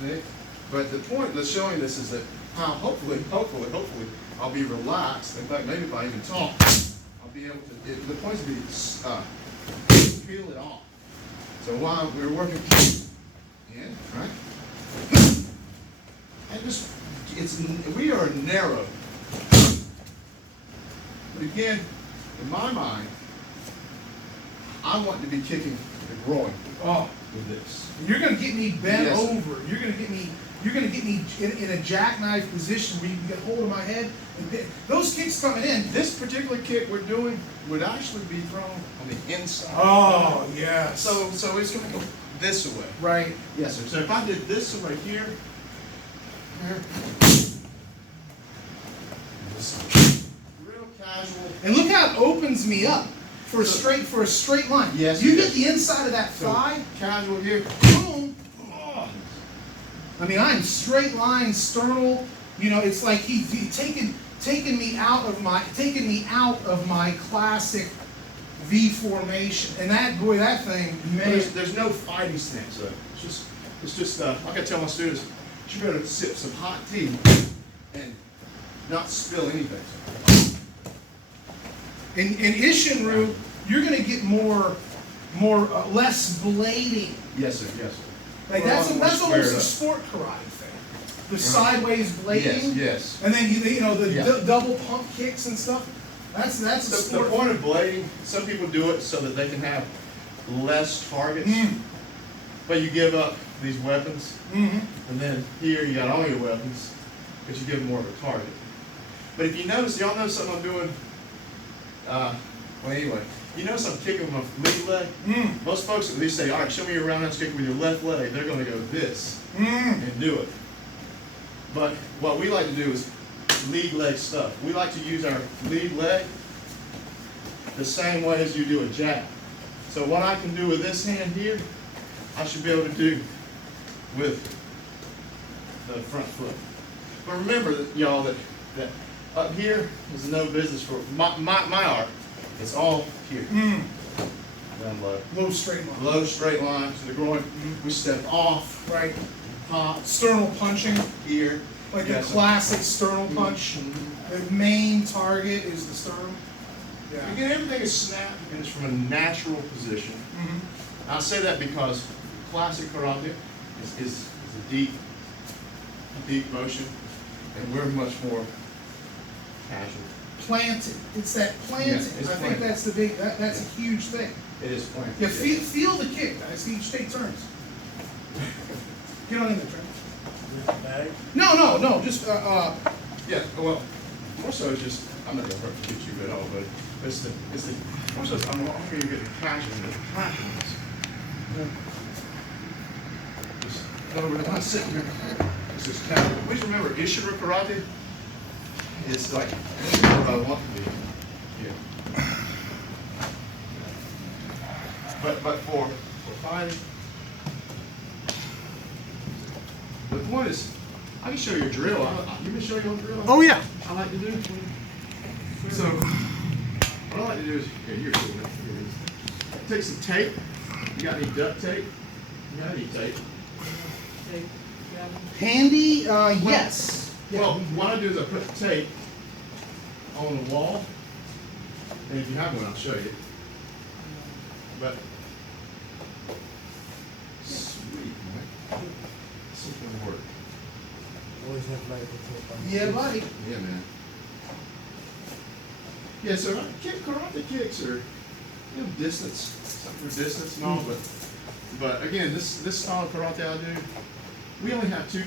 See? But the point of showing this is that hopefully, I'll be relaxed. In fact, maybe if I even talk, I'll be able to. The point is to peel it off. So while we're working in, right? And just we are narrow. But again, in my mind, I want to be kicking the groin. With this. You're going to get me bent over. You're going to get me in a jackknife position where you can get hold of my head. And those kicks coming in. This particular kick we're doing would actually be thrown on the inside. Oh, yes. So it's going to go this way. Right. Yes, sir. So if I did this way here, real casual. And look how it opens me up. For a straight line. Yes. You get the inside of that thigh. Casual here. Boom. Oh. I mean, I'm straight line, sternal. You know, it's like he taking me out of my classic V formation. And that thing, man. There's no fighting stance though. It's just like I tell my students, you better sip some hot tea and not spill anything. In Isshin root, you're going to get less blading. Yes, sir. Yes, sir. Like that's almost a sport karate thing. The sideways blading. Yes. And then the double pump kicks and stuff. That's a sport. The point of blading, some people do it so that they can have less targets. But you give up these weapons, and then here you got all your weapons, but you give them more of a target. But if you notice, y'all know something I'm doing. Well, anyway, you notice I'm kicking with my lead leg. Most folks, they say, all right, show me your roundhouse kick with your left leg. They're going to go this and do it. But what we like to do is lead leg stuff. We like to use our lead leg the same way as you do a jab. So what I can do with this hand here, I should be able to do with the front foot. But remember, y'all, that up here is no business for my art. It's all here. Down low. Low straight line. Low straight line to the groin. We step off. Right. Pop. Sternal punching. Here. Like a classic sternal punch. The main target is the sternum. Yeah. Again, everything is snapped and it's from a natural position. I say that because classic karate is a deep motion, and we're much more casual. Planted. It's that planting. Yeah, I think that's the big. That's a huge thing. It is planted. Yeah, feel the kick, guys. Each take turns. Get on in there, Trent. No. Just Yeah. Well, more so it's just I'm not gonna hurt to get you at all, but it's the more so I'm gonna get the passion and the happiness. Just I'm not sitting here. This is casual. Please remember, Isshin karate. It's like what I want to be. Yeah. But for fighting, the point is, I can show you a drill. You can show you a drill. Oh yeah. I like to do. So what I like to do is you're doing it. Take some tape. You got any duct tape? You got any tape? Handy? Yes. Well, what I do is I put the tape on the wall, and if you have one, I'll show you. But sweet, man. This is gonna work. Always have like tape on. Yeah, buddy. Yeah, man. Yeah, so karate kicks are distance, something for distance and all, but again, this style of karate I do, we only have two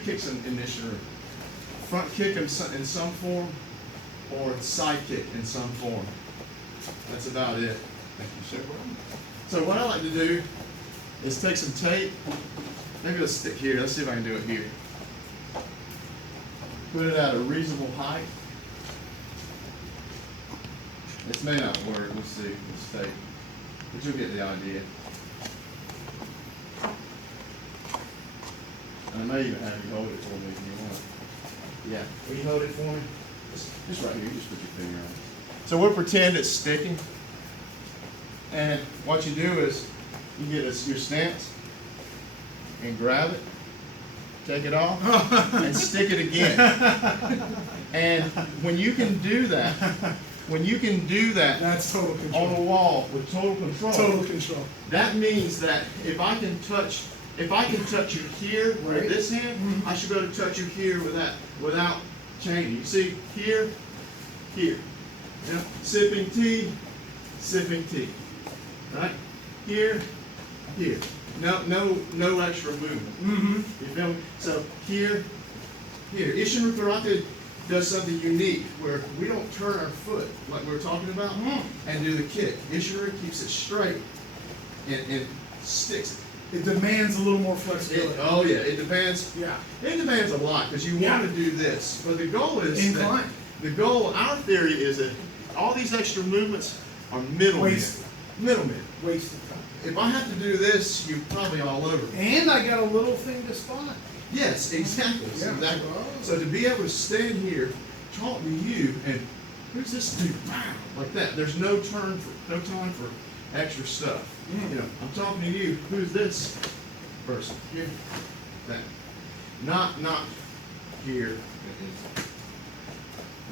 kicks in this room. Front kick in some form, or side kick in some form. That's about it. Thank you, sir. So what I like to do is take some tape. Maybe let's stick here. Let's see if I can do it here. Put it at a reasonable height. This may not work. We'll see. Let's take. But you'll get the idea. And I may even have you hold it for me if you want. Yeah. Will you hold it for me? Just right here. Just put your finger on it. So we'll pretend it's sticking. And what you do is you get your stance and grab it take it off, and stick it again. And when you can do that, That's total on control. the wall with total control, Total control. that means that if I can touch you here Right. with this hand, I should be able to touch you here without changing. You see, here. You know, sipping tea. Right? Here. No extra movement. Mm-hmm. You feel me? So here. Isshin Karate does something unique where we don't turn our foot like we were talking about and do the kick. Isshin keeps it straight and sticks it. It demands a little more flexibility. It demands. Yeah. It demands a lot because you Yeah. want to do this, but the goal is Incline. Our theory is that all these extra movements are middle Wasted. mid. Waste of time. If I have to do this, you're probably all over. And I got a little thing to spot. Yes, exactly. Yeah. Exactly. So to be able to stand here, talk to you, and who's this dude? Wow, like that. There's no time for extra stuff. You know, I'm talking to you. Who's this person? Here, that. Not here.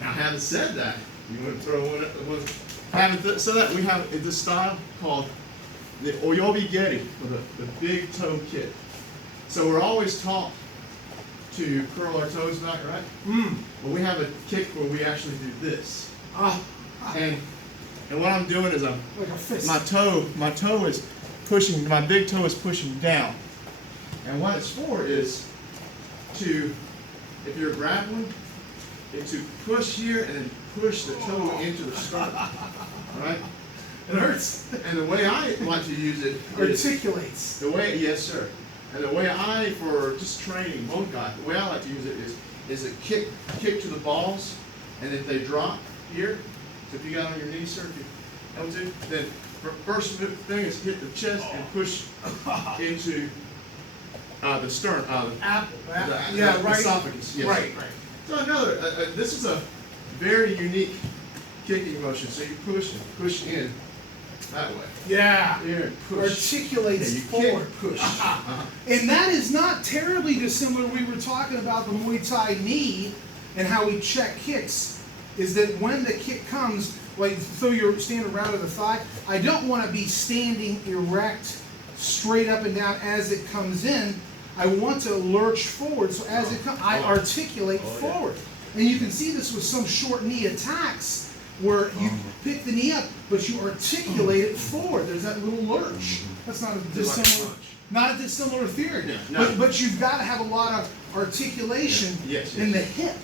Now, having said that, you want to throw one. So that we have this style called the Oyobi Geri, or the big toe kick. So we're always taught to curl our toes back, right? But we have a kick where we actually do this. And what I'm doing is Like a fist. my toe is pushing, my big toe is pushing down. And what it's for is to, if you're grappling, is to push here and then push the toe into the sternum, right? It hurts. And the way I like to use it is, Articulates. yes sir. And the way for just training both guys, the way I like to use it is a kick to the balls, and if they drop here, so if you got on your knees, sir, if you L2, then first thing is hit the chest and push into the sternum, Apple. the right. esophagus. Yes. Right. So this is a very unique kicking motion. So you push in that way. Yeah. Here, push. Articulates You forward. kick, push. And that is not terribly dissimilar. We were talking about the Muay Thai knee and how we check kicks. Is that when the kick comes, like so you're standing around to the thigh, I don't want to be standing erect, straight up and down as it comes in. I want to lurch forward, so as it comes, I articulate forward. And you can see this with some short knee attacks, where you pick the knee up, but you articulate it forward. There's that little lurch. That's not a dissimilar, not a dissimilar theory. Yeah, no. But you've got to have a lot of articulation Yes. in the hip.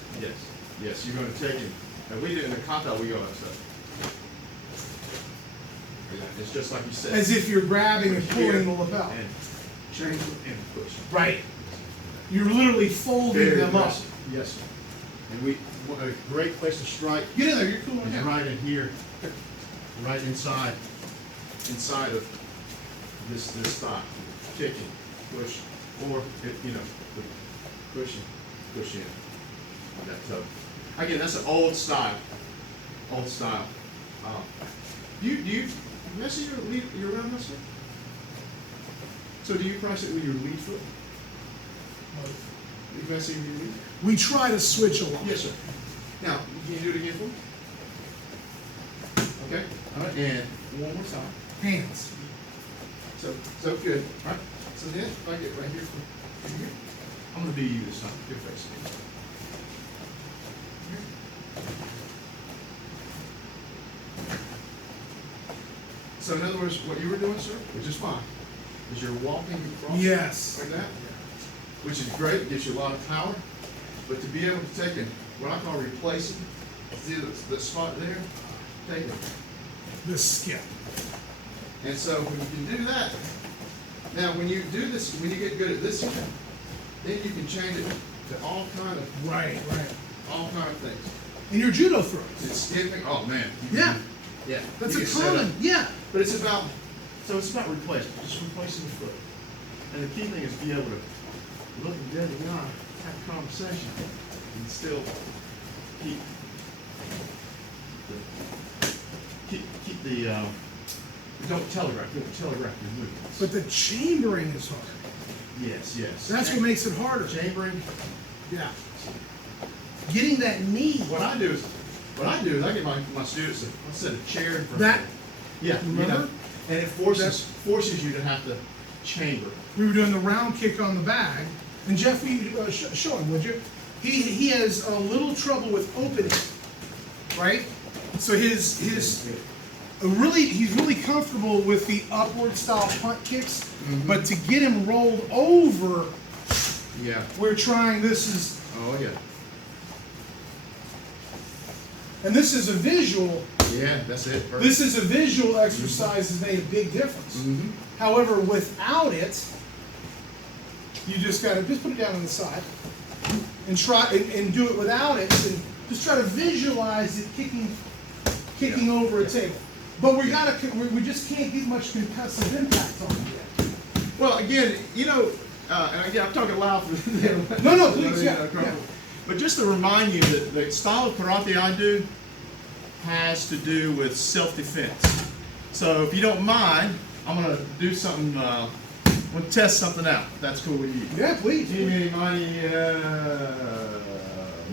Yes, you're going to take it. And we do in the kata, we go like that. It's just like you said. As if you're grabbing and Here, pulling the lapel. And change it and push. Right. You're literally folding Very them up. aggressive. Yes, sir. And a great place to strike Get in there, you're cool. is right in here, right inside of this thigh, kicking, push, or push in on that toe. Again, that's an old style. Do you mess your round muscle? So do you press it with your lead foot? You mess it with your lead? We try to switch a lot. Yes, sir. Now, can you do it again for me? Okay. All right. And one more time. Hands. So good. All right. So then, if I get right here from here, I'm going to be you this time. Your face. So in other words, what you were doing, sir, which is fine, is you're walking across Yes. like that, which is great, gives you a lot of power. But to be able to take what I call replacing, see the spot there, take it. The skip. And so when you can do that, now when you do this, when you get good at this one, then you can change it to all kind of things. And your judo throws. It's skipping. Oh man. Yeah. Yeah. That's You a can set common. up. Yeah. But it's about replacing, just replacing the foot. And the key thing is to be able to look them dead in the eye, have a conversation, and still keep the don't telegraph your movements. But the chambering is hard. Yes, yes. That's what makes it harder. Chambering. Yeah. Getting that knee. What I do is I get my students a set of chair in front That. of them. Yeah, Remember? and it forces you to have to chamber. We were doing the round kick on the bag, and Jeff, show him, would you? He has a little trouble with opening, right? So he's really comfortable with the upward style punt kicks, but to get him rolled over, Yeah. we're trying. This is, Oh yeah. and this is a visual. Yeah, that's it. Perfect. This is a visual exercise has made a big difference. Mhm. However, without it, you just gotta just put it down on the side and try and do it without it, and just try to visualize it kicking over a table. But we just can't get much concussive impact on it yet. Well, again, and again, I'm talking loud for them. No, please, yeah. But just to remind you that the style of karate I do has to do with self-defense. So if you don't mind, I'm gonna do something. I'm gonna test something out. If that's cool with you. Yeah, please. Eeny, meeny,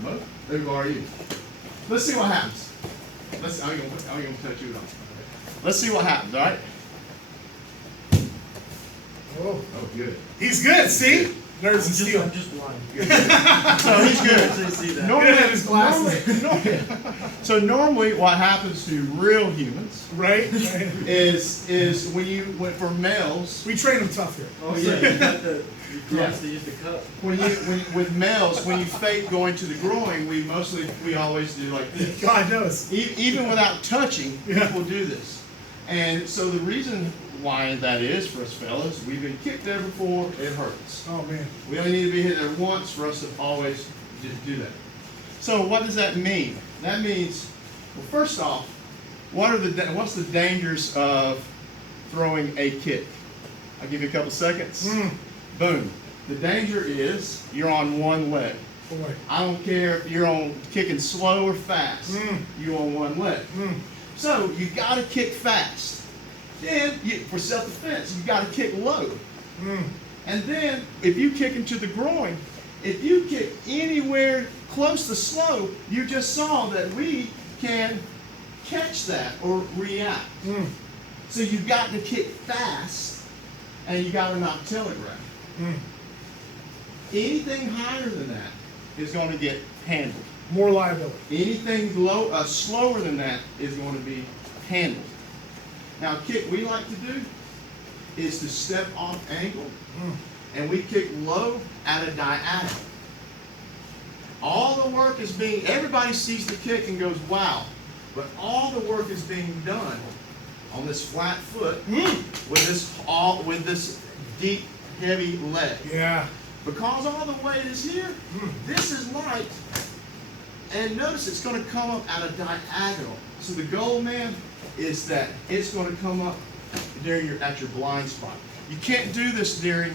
mo. Who are you? Let's see what happens. I'm gonna touch you on. Let's see what happens. All right. Oh, Good. he's good. See, nerves and steel. I'm just blind. So he's good. So you see that. Good at his glasses. So normally, what happens to real humans Right? is when for males, We train them tough here. Oh yeah, you got the cross to use the cup. with males, when you fake going to the groin, we always do like this. God knows. Even without touching, Yeah. people do this. And so the reason why that is for us fellas, we've been kicked there before, it hurts. Oh man. We only need to be hit there once for us to always do that. So what does that mean? That means, well, first off, what's the dangers of throwing a kick? I'll give you a couple seconds. Boom. The danger is you're on one leg. Boy. I don't care if you're on kicking slow or fast. You're on one leg. So you got to kick fast. Then for self-defense, you got to kick low. And then if you kick into the groin, if you kick anywhere close to slow, you just saw that we can catch that or react. So you got to kick fast, and you got to not telegraph. Anything higher than that is going to get handled. More liability. Anything slower than that is going to be handled. Now, a kick we like to do is to step off angle, and we kick low at a diagonal. All the work is everybody sees the kick and goes, wow, but all the work is being done on this flat foot with this deep, heavy leg. Yeah. Because all the weight is here, this is light, and notice it's going to come up at a diagonal. So the goal, man, is that it's going to come up at your blind spot. You can't do this during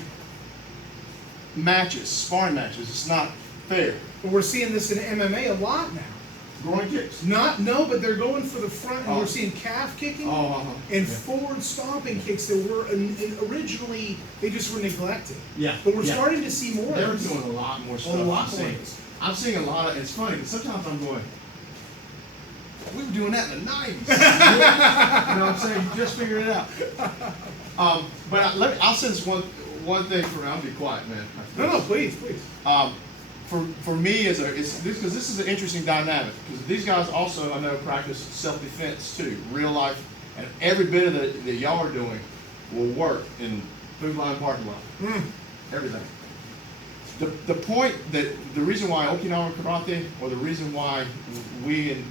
matches, sparring matches. It's not fair. But we're seeing this in MMA a lot now. Groin kicks. But they're going for the front, and Oh. we're seeing calf kicking And and forward stomping kicks that were originally they just were neglected. Yeah. But we're starting to see more. They're of this. doing a lot more stuff. A lot I'm more. seeing. I'm seeing a lot of. It's funny because sometimes I'm going. We were doing that in the 90s. You know what I'm saying? You just figured it out. But I'll say this one thing for now. I'll be quiet, man. No, please. For me, because this is an interesting dynamic, because these guys also, I know, practice self-defense too, real life, and every bit of that y'all are doing will work in food line, parking lot, everything. The point that the reason why Okinawan karate, or the reason why we in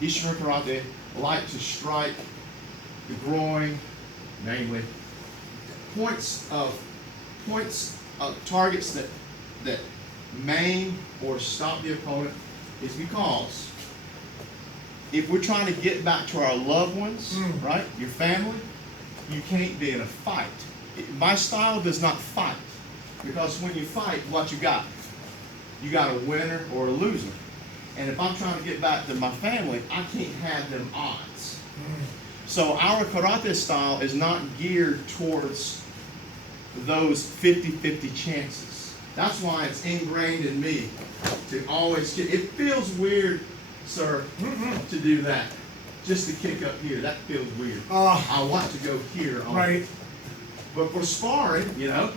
Isshin karate like to strike the groin, namely targets that maim or stop the opponent, is because if we're trying to get back to our loved ones, right, your family, you can't be in a fight. My style does not fight, because when you fight, what you got? You got a winner or a loser. And if I'm trying to get back to my family, I can't have them odds. So our karate style is not geared towards those 50-50 chances. That's why it's ingrained in me to always kick. It feels weird, sir, to do that. Just to kick up here, that feels weird. I want to go here. Right. But for sparring, you know,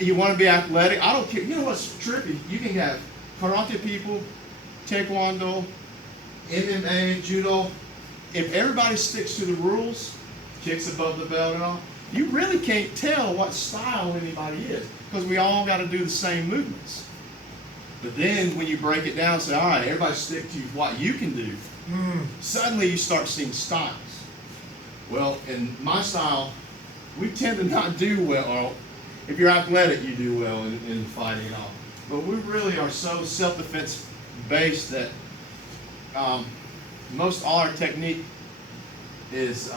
you want to be athletic. I don't care. You know what's trippy? You can have karate people, taekwondo, MMA, judo. If everybody sticks to the rules, kicks above the belt and all, you really can't tell what style anybody is because we all got to do the same movements. But then when you break it down and say, all right, everybody stick to what you can do, suddenly you start seeing styles. Well, in my style, we tend to not do well. Or if you're athletic, you do well in fighting and all. But we really are so self-defense based that most all our technique is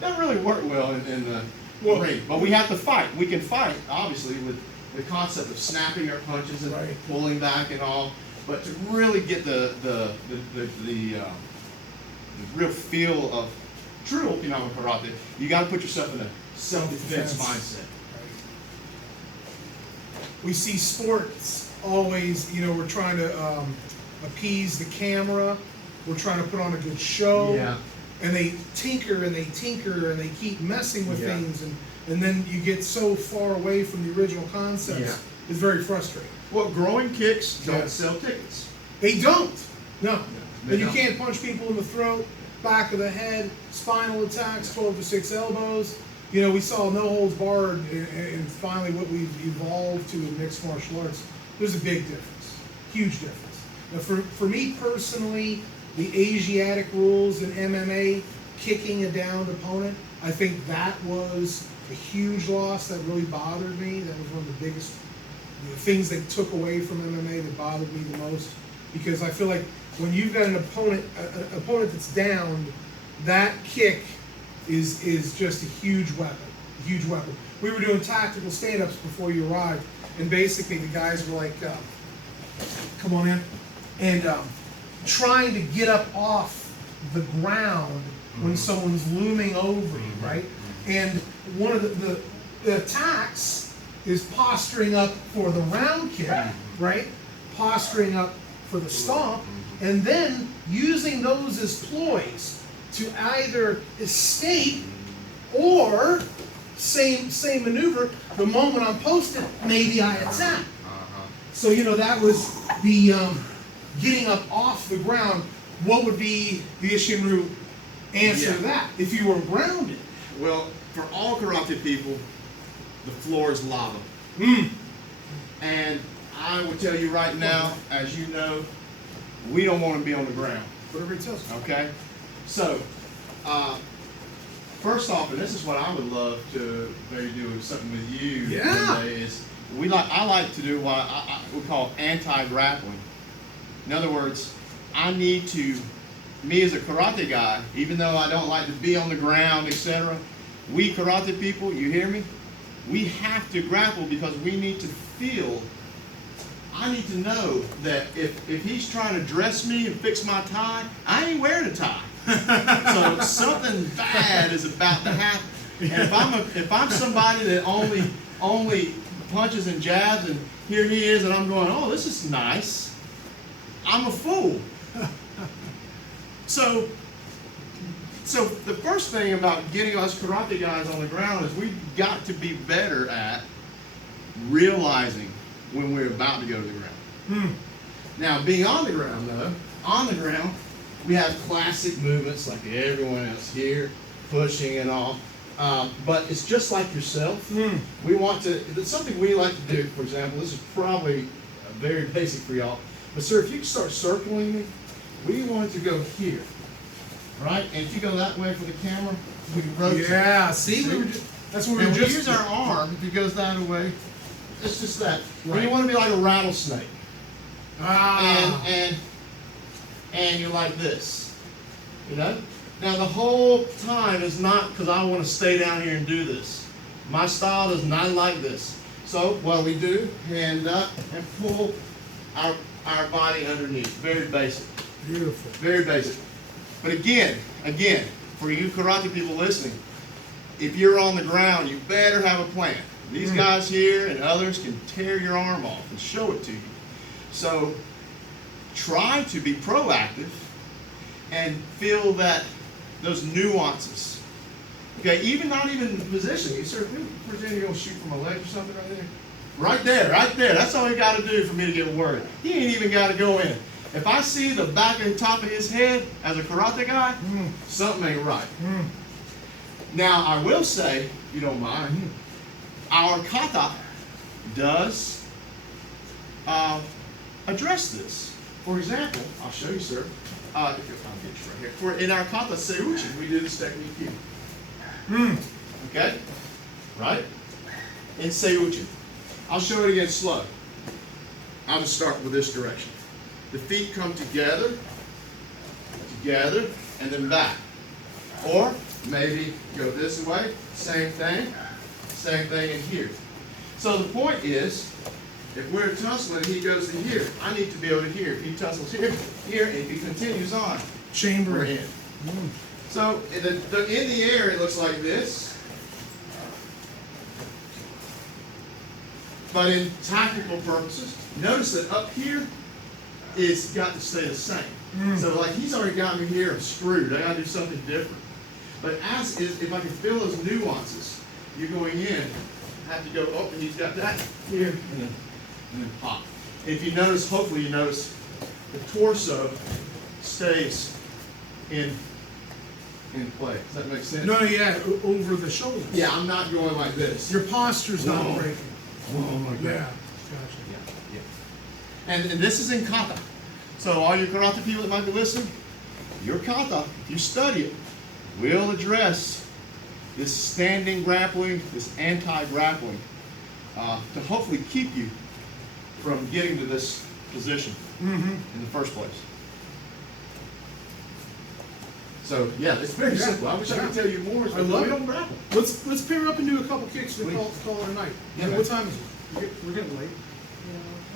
doesn't really work well in the ring. But we have to fight. We can fight, obviously, with the concept of snapping our punches and pulling back and all. But to really get the real feel of true Okinawan karate, you got to put yourself in a self-defense mindset. We see sports always, you know, we're trying to appease the camera. We're trying to put on a good show. Yeah. And they tinker and they tinker and they keep messing with things. And then you get so far away from the original concepts. Yeah. It's very frustrating. Well, growing kicks don't sell tickets. They don't. No. They And you don't. can't punch people in the throat, back of the head, spinal attacks, 12 to 6 elbows. You know, we saw no holds barred, and finally what we've evolved to in mixed martial arts. There's a big difference, huge difference. Now, for me personally, the Asiatic rules in MMA, kicking a downed opponent, I think that was a huge loss that really bothered me. That was one of the biggest things they took away from MMA that bothered me the most, because I feel like when you've got an opponent that's downed, that kick is just a huge weapon, a huge weapon. We were doing tactical stand-ups before you arrived, and basically the guys were like, come on in, and trying to get up off the ground when someone's looming over you, right? And one of the attacks is posturing up for the round kick, right? Posturing up for the stomp, and then using those as ploys to either escape or same maneuver. The moment I'm posted, maybe I attack. So you know that was the getting up off the ground. What would be the Isshin answer to that if you were grounded? Well, for all karate people, the floor is lava. And I will tell you right now, as you know, we don't want to be on the ground. Whatever it tells you. Okay? So, first off, and this is what I would love to maybe do something with you one day, is I like to do what we call anti-grappling. In other words, me as a karate guy, even though I don't like to be on the ground, etc., we karate people, you hear me? We have to grapple because we need to feel. I need to know that if he's trying to dress me and fix my tie, I ain't wearing a tie. So something bad is about to happen. And if I'm somebody that only punches and jabs, and here he is, and I'm going, oh, this is nice, I'm a fool. So the first thing about getting us karate guys on the ground is we've got to be better at realizing when we're about to go to the ground. Now, being on the ground, though, we have classic movements like everyone else here, pushing and all. But it's just like yourself. We want to, it's something we like to do, for example, this is probably very basic for y'all. But sir, if you can start circling me, we want to go here, right? And if you go that way for the camera, we can rotate. Yeah, see? That's what we were And we just use our arm, if he goes that way, it's just that. Right. You want to be like a rattlesnake. And you're like this, you know? Now the whole time is not because I want to stay down here and do this. My style is not like this. So what we do, hand up and pull our body underneath. Very basic. Beautiful. Very basic. But again, for you karate people listening, if you're on the ground, you better have a plan. These guys here and others can tear your arm off and show it to you. So try to be proactive and feel that those nuances. Okay, even not even in the position. You sir, pretend you're gonna shoot from a leg or something right there. Right there, right there. That's all you got to do for me to get worried. He ain't even got to go in. If I see the back and top of his head as a karate guy, something ain't right. Now, I will say, if you don't mind, our kata does address this. For example, I'll show you, sir. I'll get you right here. In our kata seiuchi, we do this technique here. Okay? Right? In seiuchi. I'll show it again slow. I'll just start with this direction. The feet come together, and then back. Or maybe go this way, same thing in here. So the point is, if we're tussling, he goes to here. I need to be able to hear. If he tussles here, and if he continues on, Chamber we're in. So in the air, it looks like this. But in tactical purposes, notice that up here, it's got to stay the same. So like he's already got me here, I'm screwed. I got to do something different. But if I can feel those nuances, you're going in, have to go, oh, and he's got that here, and then pop. If you notice, hopefully you notice, the torso stays in play. Does that make sense? No, yeah, over the shoulders. Yeah, I'm not going like this. Your posture's not No. breaking. Oh my God. Yeah, gotcha. Yeah. And this is in kata. So all your karate people that might be listening, your kata, if you study it, will address this standing grappling, this anti-grappling, to hopefully keep you from getting to this position in the first place. So yeah, it's very simple. I wish I could tell you more. I love we it. don't grapple. Let's pair up and do a couple kicks to Please. call it a night. Yeah, man. What time is it? We're getting late.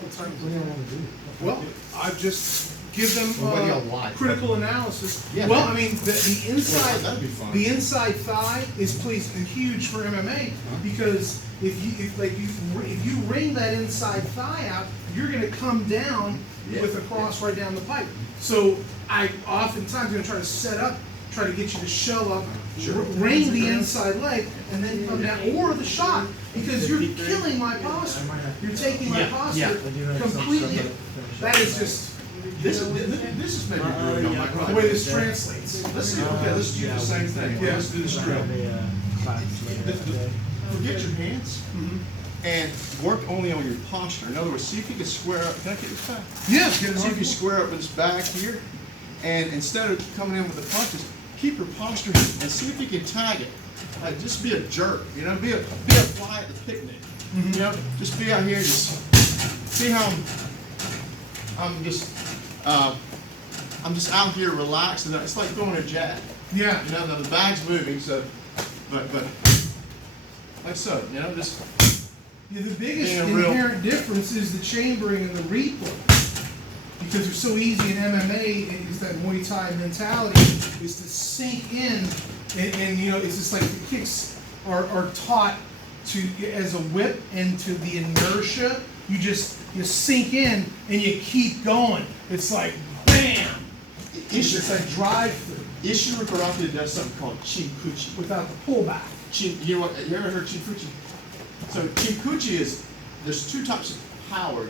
What time is it? Well, I just give them Well, what do y'all like? critical analysis. Yeah, Well, man. I mean, the Well, inside, that'd be fun. the inside thigh is plays huge for MMA because if you wring that inside thigh out, you're going to come down with a cross right down the pipe. So I oftentimes going to try to set up, try to get you to shell up, wring the inside leg, and then come down, or the shot, because you're killing my posture. You're taking my posture completely. That is just This is maybe really on my the way this translates. Let's see. Okay, let's do the same thing. Yeah. Let's do this drill. Forget your hands and work only on your posture. In other words, see if you can square up. Can I get this back? Yeah, See if you square up this back here, and instead of coming in with the punches, keep your posture and see if you can tag it. Like just be a jerk, you know, be a fly at the picnic. You know, just be out here, just see how I'm just out here relaxed, and it's like throwing a jab. Yeah. You know, the bag's moving, so, but like so, you know, just. Yeah, the biggest Being a real- inherent difference is the chambering and the replay. Because it's so easy in MMA, is that Muay Thai mentality, is to sink in, and you know, it's just like the kicks are taught to as a whip and to the inertia. You sink in and you keep going. It's like bam. It's a drive through Isshin karate does something called chinkuchi. without the pullback. You ever heard chinkuchi? So chinkuchi is, there's two types of power.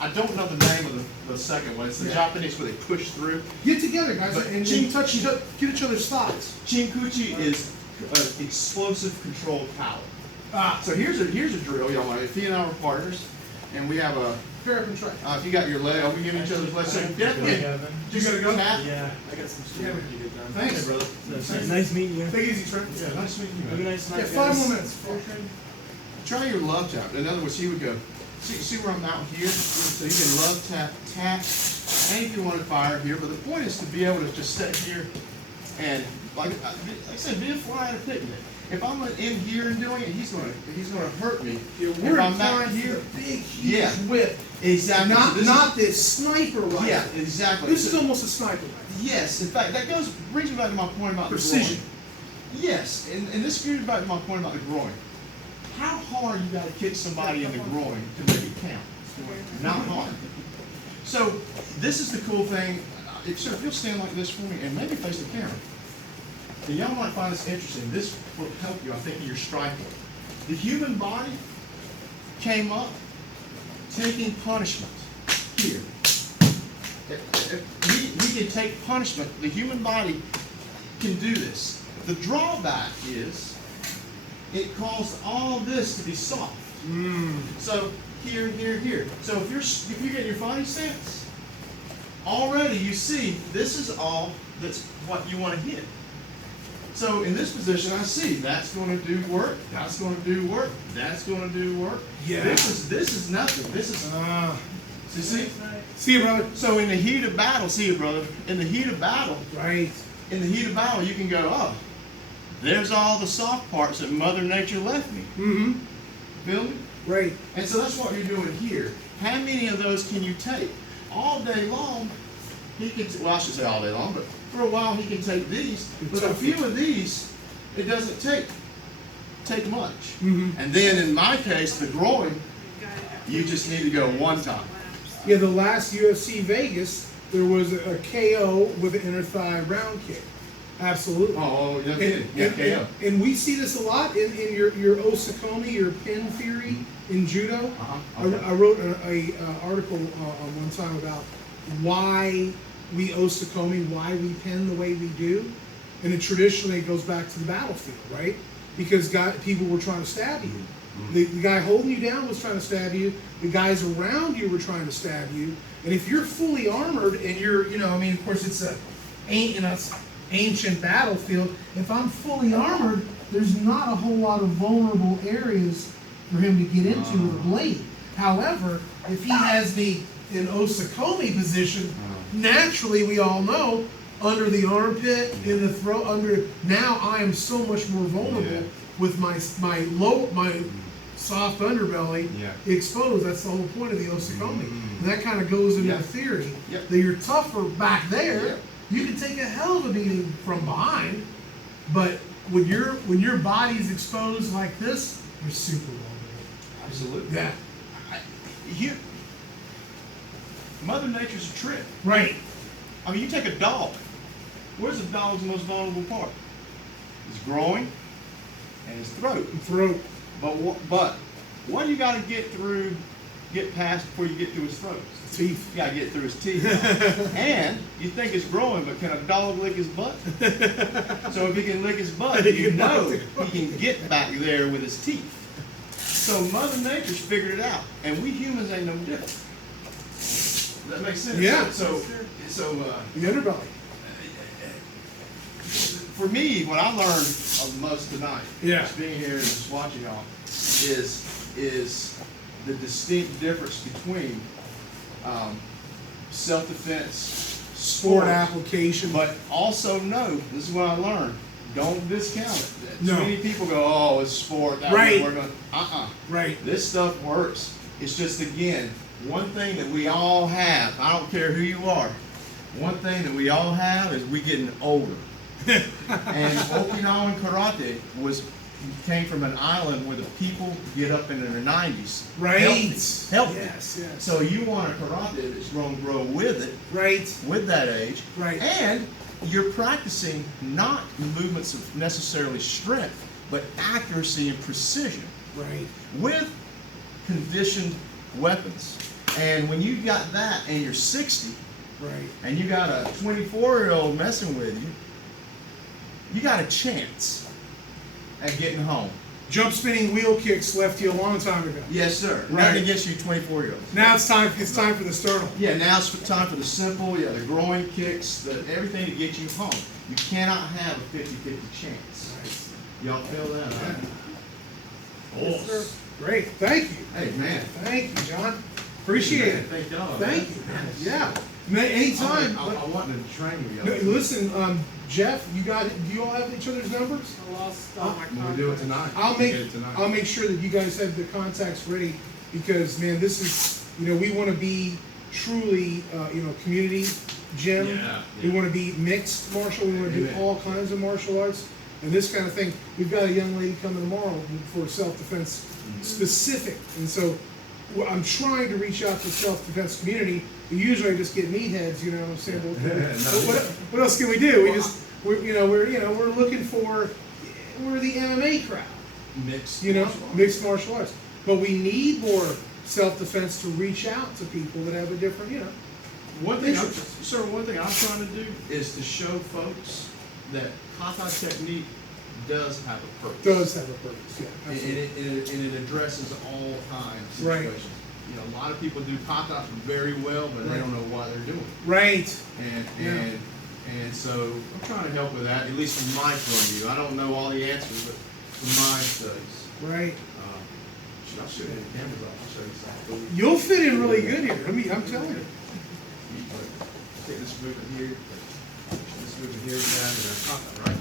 I don't know the name of the second one. It's the Japanese where they push through. Get together, guys, But and touch get each other's thighs. Chinkuchi is explosive controlled power. So here's a drill, y'all. My feet and I are partners, and we have a. Fair up and try. If you got your leg, we give each other's legs. So definitely, You gotta go? tap. Yeah, I got some shit to get done. Thanks, brother. Thanks. Nice meeting you. Take it easy, Trent. Yeah, nice meeting you. Have a man. nice night, Yeah, guys. 5 more minutes. Try your love tap. In other words, he would go. See where I'm out here? So you can love tap, tap, and if you want to fire here. But the point is to be able to just sit here and, like I said, be a fly at a picnic. If I'm in here and doing it, he's gonna hurt me. We're if I'm out inclined here, for the big, huge Yeah. whip. exactly. So this Not this sniper rifle. yeah, exactly. This is So- almost a sniper rifle. yes. In fact, brings me back to my point about Precision. The Yes, and this goes back to my point about the groin. How hard you got to kick somebody in the groin to make it count? Not hard. So this is the cool thing. If you'll stand like this for me and maybe face the camera. And y'all might find this interesting. This will help you, I think, in your striking. The human body came up taking punishment here. We can take punishment. The human body can do this. The drawback is it caused all this to be soft. So here. So if you get your fighting stance, already you see this is all that's what you want to hit. So in this position, I see that's going to do work. That's going to do work. That's going to do work. Yeah. This is nothing. This is. See. See you, brother. So in the heat of battle, see you, brother. In the heat of battle. Right. In the heat of battle, you can go, oh, there's all the soft parts that Mother Nature left me. Mm-hmm. Feel me? Right. And so that's what you're doing here. How many of those can you take? All day long, he can, well, I should say all day long, but for a while he can take these. But a few of these, it doesn't take much. Mm-hmm. And then in my case, the groin, you just need to go one time. Yeah, the last UFC Vegas, there was a KO with an inner thigh round kick. Absolutely. Oh, you're kidding. Yeah, KO. And we see this a lot in your Osakomi, your pin theory in judo. Okay. I wrote a article one time about why we Osakomi, why we pin the way we do. And it traditionally goes back to the battlefield, right? Because people were trying to stab you. The guy holding you down was trying to stab you. The guys around you were trying to stab you. And if you're fully armored and you're, of course it's an ancient battlefield. If I'm fully armored, there's not a whole lot of vulnerable areas for him to get into with a blade. However, if he has me in Osakomi position, naturally we all know under the armpit, in the throat, now I am so much more vulnerable with my soft underbelly exposed. That's the whole point of the Osakomi. And that kind of goes into the theory that you're tougher back there. You can take a hell of a beating from behind, but when your body's exposed like this, you're super vulnerable. Absolutely. Yeah. Mother Nature's a trick. Right. I mean, you take a dog. Where's a dog's most vulnerable part? His groin and his throat. But what do you got to get past before you get to his throat? Teeth. You got to get through his teeth. And you think it's growing, but can a dog lick his butt? So if he can lick his butt, you know he can get back there with his teeth. So Mother Nature's figured it out, and we humans ain't no different. Does that make sense? Yeah. So the underbelly. For me, what I learned of most tonight, just being here and just watching y'all, is the distinct difference between self-defense, sport application. But also know, this is what I learned, don't discount it. No. Too many people go, oh, it's sport. That Right. We're gonna, Right. This stuff works. It's just, again, one thing that we all have, I don't care who you are, one thing that we all have is we getting older. And Okinawan karate came from an island where the people get up into their 90s. Right. Healthy. Yes. So you want a karate that's going to grow with it. Right. With that age. Right. And you're practicing not movements of necessarily strength, but accuracy and precision. Right. With conditioned weapons. And when you got that and you're 60, right, and you got a 24-year-old messing with you, you got a chance at getting home. Jump spinning wheel kicks left you a long time ago. Yes, sir. Right. Nothing against you 24-year-olds. Now it's time for the sternal. Yeah, now it's time for the simple, the groin kicks, everything to get you home. You cannot have a 50-50 chance. Right. Y'all feel that? Yeah. Yes, sir. Great. Thank you. Hey, man. Thank you, John. Appreciate it. Thank y'all. Thank you. Yeah. Anytime. I want to train with No, y'all. listen, Jeff, do you all have each other's numbers? I lost all my We'll do it tonight. I'll make sure that you guys have the contacts ready because, man, this is, we want to be truly, community gym. Yeah. We want to be mixed martial. We want to do all kinds of martial arts. And this kind of thing, we've got a young lady coming tomorrow for self-defense specific. And so I'm trying to reach out to the self-defense community. Usually I just get meatheads, you know what I'm saying? But what else can we do? We're looking for, we're the MMA crowd. Mixed. Mixed martial arts. But we need more self-defense to reach out to people that have a different, One thing interest. I'm trying to do is to show folks that kata technique does have a purpose. Does have a purpose, yeah. And Absolutely. it addresses all kinds of Right. situations. A lot of people do kata very well, but they don't know why they're doing it. Right. And so I'm trying to help with that, at least from my point of view. I don't know all the answers, but from my studies. Right. I'll show you the cameras off. I'll show you something. You'll fit in really good here. I'm telling you. Take this movement here. This movement here, down to the kata, right?